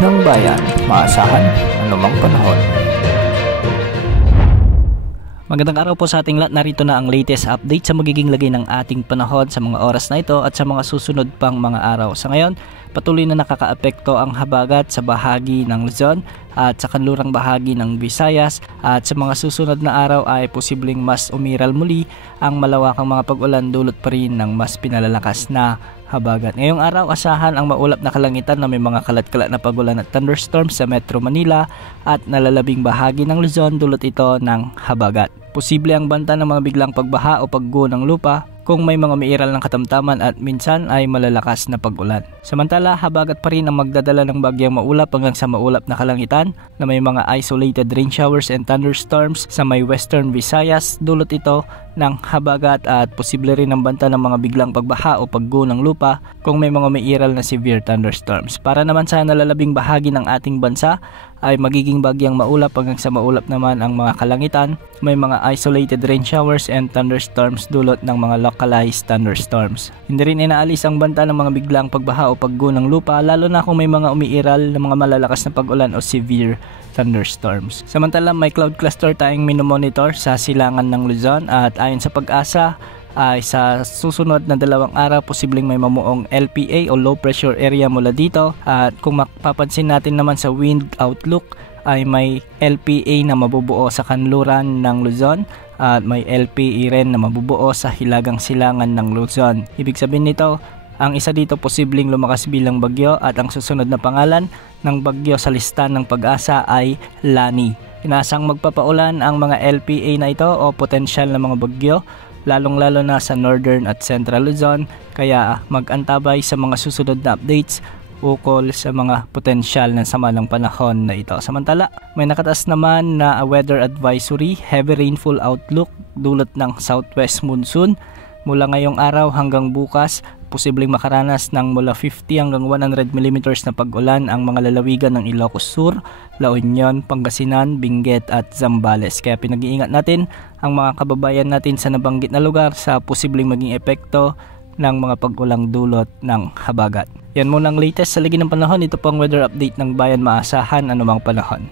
ng bayan, maasahan anumang panahon. Magandang araw po sa ating lahat. Narito na ang latest update sa magiging lagay ng ating panahon sa mga oras na ito at sa mga susunod pang mga araw. Sa ngayon, patuloy na nakakaapekto ang habagat sa bahagi ng Luzon at sa kanlurang bahagi ng Visayas, at sa mga susunod na araw ay posibleng mas umiral muli ang malawakang mga pag-ulan dulot pa rin ng mas pinalalakas na habagat. Ngayong araw, asahan ang maulap na kalangitan na may mga kalat-kalat na pag-ulan at thunderstorms sa Metro Manila at nalalabing bahagi ng Luzon, dulot ito ng habagat. Posible ang banta ng mga biglang pagbaha o pagguho ng lupa kung may mga umiiral ng katamtaman at minsan ay malalakas na pag-ulan. Samantala, habagat pa rin ang magdadala ng bagyang maulap hanggang sa maulap na kalangitan na may mga isolated rain showers and thunderstorms sa may western Visayas, dulot ito ng habagat at posible rin ang banta ng mga biglang pagbaha o pagguho ng lupa kung may mga umiiral na severe thunderstorms. Para naman sa nalalabing bahagi ng ating bansa ay magiging bagyang maulap hanggang sa maulap naman ang mga kalangitan, may mga isolated rain showers and thunderstorms dulot ng mga localized thunderstorms. Hindi rin inaalis ang banta ng mga biglang pagbaha o pagguho ng lupa, lalo na kung may mga umiiral na mga malalakas na pag-ulan o severe thunderstorms. Samantala, may cloud cluster tayong minomonitor sa silangan ng Luzon at ayon sa Pag-asa ay sa susunod na 2 araw posibleng may mamuong LPA o low pressure area mula dito, at kung mapapansin natin naman sa wind outlook ay may LPA na mabubuo sa kanluran ng Luzon at may LPA rin na mabubuo sa hilagang silangan ng Luzon. Ibig sabihin nito, ang isa dito posibleng lumakas bilang bagyo at ang susunod na pangalan ng bagyo sa listahan ng Pag-asa ay Lani. Inasang magpapaulan ang mga LPA na ito o potensyal na mga bagyo, lalong-lalo na sa Northern at Central Luzon, kaya mag-antabay sa mga susunod na updates ukol sa mga potensyal ng sama ng panahon na ito. Samantala, may nakataas naman na weather advisory, heavy rainfall outlook dulot ng southwest monsoon. Mula ngayong araw hanggang bukas, posibleng makaranas ng mula 50 hanggang 100 mm na pag-ulan ang mga lalawigan ng Ilocos Sur, La Union, Pangasinan, Benguet at Zambales. Kaya pinag-iingat natin ang mga kababayan natin sa nabanggit na lugar sa posibleng maging epekto ng mga pag-ulang dulot ng habagat. Yan muna ang latest sa lagi ng panahon. Ito po ang weather update ng bayan, maasahan anumang panahon.